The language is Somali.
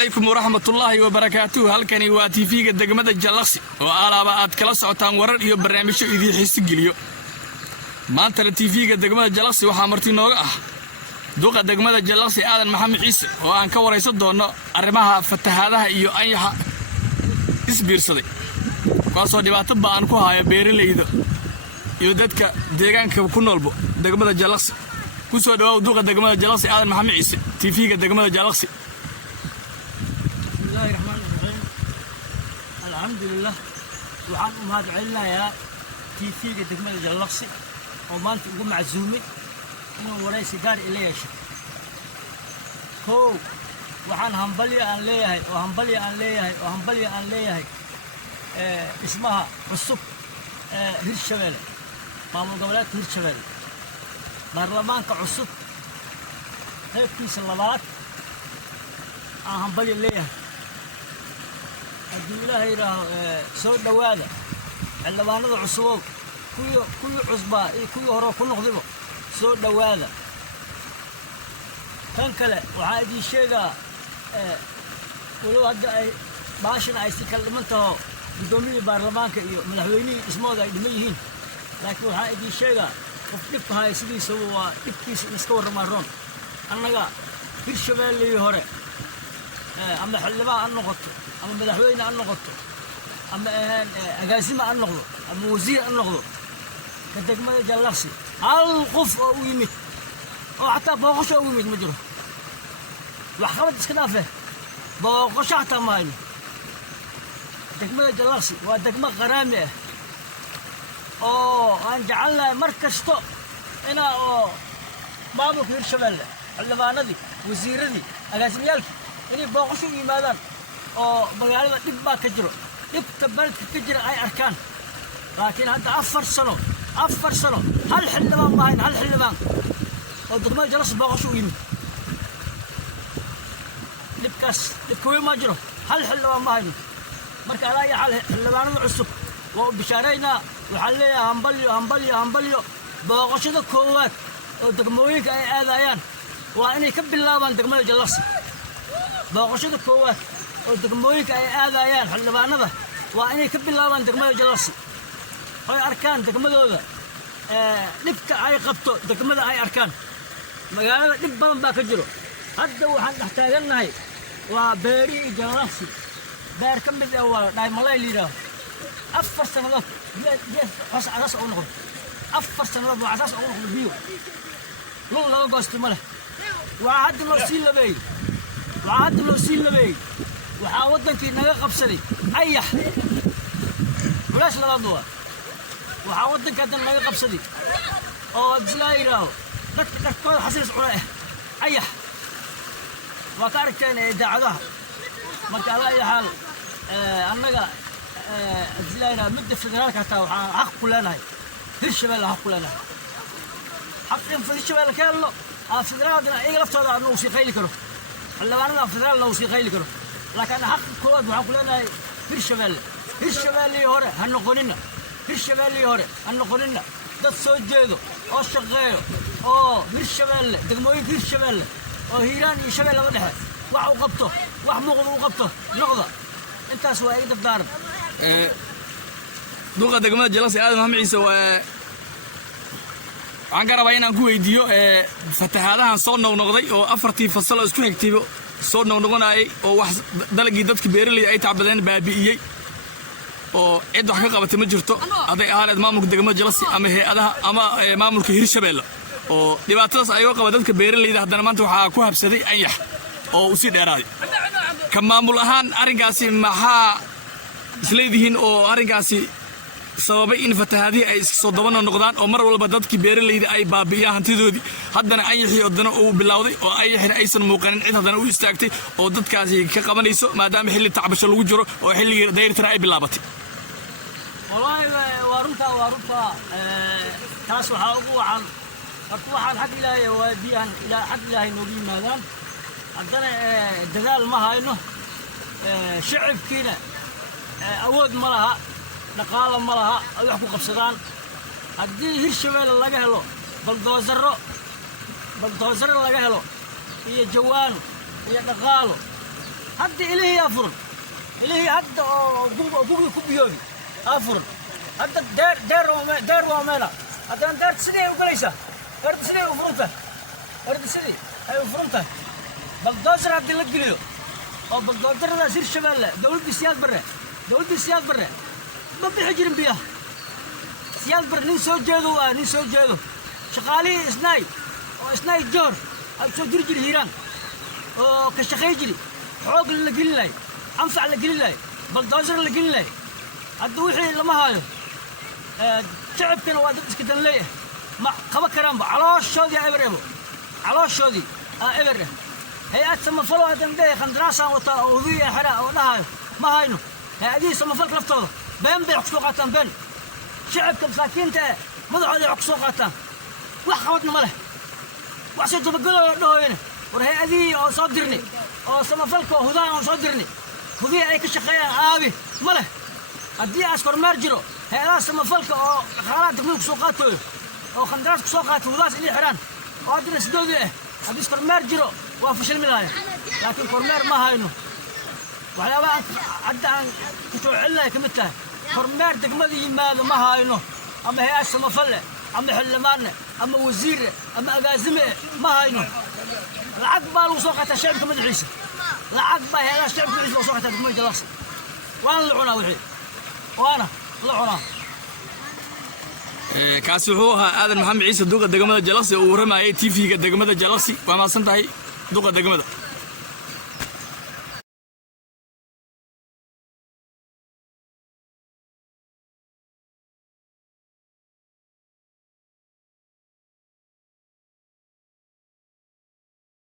عليكم ورحمة الله وبركاته. هلكني واتيفيga degmada Jalaqsi oo alaaba aad kala socotaan warar iyo barnaamijyo idin xiisi geliyo. maanta TV-ga degmada Jalaqsi waxa martii nooga ah duqa degmada Jalaqsi Aadan Maxamed Ciise oo aan ka wareysan doono arrimaha fatahaadaha iyo ayaha isbiirsaday kaasoo dhibaato baan ku haya beeraleyda iyo dadka deegaanka ku noolbo degmada Jalaqsi. ku soo dhawaad duqa degmada Jalaqsi Aadan Maxamed Ciise TV-ga degmada Jalaqsi. الحمد لله وعن هذا علنا يا في دقمة جلقسي وما أنت قم عزومي إنه ورئيس دار إليه هو وعن همبلي أن ليه وهمبلي أن ليه وهمبلي أن ليه اسمها الصب هيرشبيل مامور دولات هيرشبيل برلمان كعصب هي في سلالات همبلي ليه haddii ilaahay raaho soo dhawaada xildhibaanada cusub kuwi cusbaa iyo kuwi hore ku noqdibo soo dhawaada tan kale waxa idin sheegaa walow hadda ay baashan ay si kala dhiman taho gudoomiyaha baarlamaanka iyo madaxweynihii ismooda ay dhiman yihiin laakiin waxa idin sheegaa qof dhibka haya sidiisa waa dhibkiisa iska warramaa roon annaga hirshabeellii hore ama xildhibaan aan noqoto ama madaxweyne aan noqoto ama agaasima aan noqdo ama wasiir aan noqdo ka degmada Jalaqsi hal qof oo u yimid oo xataa booqasho u yimid ma jiro wax qabad iska dhaafay booqasho xataa ma hayno degmada Jalaqsi waa degmo qaraami ah oo aan jecelnahay mar kasto inaa oo maamulka Hirshabeelle xildhibaanadii wasiiradii agaasimiyaalkii inay booqasho u yimaadaan oo magaalada dhib baa ka jiro dhibta balka ka jira ay arkaan laakiin hadda 4 sano hal xildhibaan ma hayn hal xildhibaan oo degmada Jalaqsi booqasho u yimid dhibkooy ma jiro hal xildhibaan ma hayn marka alaa iyo hal xildhibaanada cusub waa bishaarayna waxaa leeyahay hambalyo booqashada koowaad oo degmooyinka ay aadayaan waa inay ka bilaabaan degmada Jalaqsi booqashada koowaad oo degmooyinka ay aadayaan xildhibaanada waa inay ka bilaabaan degmada Jalaqsi oo ay arkaan degmadooda dhibka ay qabto degmada ay arkaan magaalada dhib badan baa ka jiro hadda waxaan dhex taagannahay waa beeri Jalaqsi beer ka mid ah waa dhaymalay liiraa 4 sanadood hoos asaas oo noqdo 4 sanadood waa asaas oo noqdo biyo loo laga goosto male waa hadda loo sii labeey waxaa wadankii naga qabsaday ayax walaas labaad waxaa wadanka hadda naga qabsaday oo islaa yiraaho dadka dharkooda xasiis cuna ayax waa ka aragteen idaacadaha marka ala iyo xaal annaga islaa yiraaho midda federaalka hataa waxaan xaq ku leenahay Hirshabeelle xaq ku leenahay xaqin Hirshabeelle ka helno federaalka iyaga laftooda aanu sii qayli karo xildhibaanada federaalna uu sii qayli karo laakiin xaq koowaad waxaan ku leenahay Hirshabeelle hore ha noqonina dad soo jeedo oo shaqeeyo oo Hirshabeelle degmooyinka Hirshabeelle oo Hiiraan iyo Shabeelle la dhexe wax uu qabto wax muuqdo uu qabto noqda intaas waa ay dabdaaran duqa degmada Jalaqsi Aadan Maxamed Ciise waxaan ka rabaa inaan ku weydiiyo fatahaadahan soo noqnoqday oo 4tii fasal isku xigtay soo noqnoqonayay oo wax dalagii dadka beeraleyda ay tacbadeen baabi'iyay oo cid wax ka qabatay ma jirto aday ahaaneed maamulka degmada Jalaqsi ama hay'adaha ama maamulka Hirshabeelle oo dhibaatadaas ay uga qaba dadka beeraleyda haddana maanta waxaa ku habsaday ayax oo u sii dheeraaday ka maamul ahaan arrinkaasi maxaa isleedihiin oo arrinkaasi sababay in fatahaadii ay soo dabana noqdaan oo mar walba dadkii beeraleyda ay baabi'iyaan hantidoodii haddana ayaxii wadana uu bilowday oo ayaxina aysan muuqanin cid haddana u istaagtay oo dadkaasi ka qabanayso maadaama xilli tacbasho lagu jiro oo xilligii dayrtana ay bilaabatay wallahi waa runta taas waxaa ugu wacan horta waxaan xag ilaahay waadiyan ilaa xag ilaahay noogu yimaadaan haddana dadaal ma hayno shacabkiina awood ma laha dhaqaale ma laha ay wax ku qabsadaan haddii Hirshabeelle laga helo baldoosaro laga helo iyo jawaano iyo dhaqaalo hadda ilaahay afur ilaahay hadda oo guriga ku biyoobi afur hadda deer waa meela haddana deerta sidee u galaysaa deerta sidee u furuntahay deerta sidee ay u furuntahay baldoosar haddii la geliyo oo baldoosaradaas hirshabeelle dowladdii siyaad barre ma bixi jirin biyaha siyaad barre nin soo jeedo waa nin soo jeedo shaqaalihii isnaay joor ay soo jiri jiri hiiraan oo ka shaqay jiri xoog la gelin lahay anfac la gelin lahay baldoosar la gelin lahay hadda wixii lama haayo shacabkana waa dad iska danleey ma qaba karaanba calooshoodii calooshooodii eber hay-ad samafalo hadan dheh khandaraasaan wataa oo hubiya xera oo dhahayo ma hayno hay-adihii samafalka laftooda been bay wax kusoo qaataan been shacabka masaakiinta madaxooda wax kusoo qaataan wax qabadna ma leh wax soo dabagalooyo dhahooyana war hay-adihii oo soo dirnay oo samafalka oo hudaan oo soo dirnay hubiya ay ka shaqeeyaan aabi ma leh haddii aas kormeer jiro hay-adaha samafalka oo dhaqaalaha degmada kusoo qaatooyo oo khandaraas kusoo qaata hudaas inay xiraan oo haddana sidoodii haddii kormeer jiro waa fashilmi lahayn laakiin kormeer ma hayno waxyaabaha hadda aan ku soo celinahay ka mid tahay kormeer degmada yimaado ma hayno ama hay-ad samafalle ama xildhibaanne ama wasiirre ama agaasime ma hayno lacag baa lagu soo qaataa shacabka madaxiisa lacag baa hay-adaha shacabka madaxiisa lagu soo qaataa degmada jalaqsi waana la cunaa wixii waana la cunaa kaasi wuxuu ahaa aadan maxamed ciise duqa degmada jalaqsi oo uu waramayay TV-ga degmada jalaqsi waa mahadsan tahay duqa degmada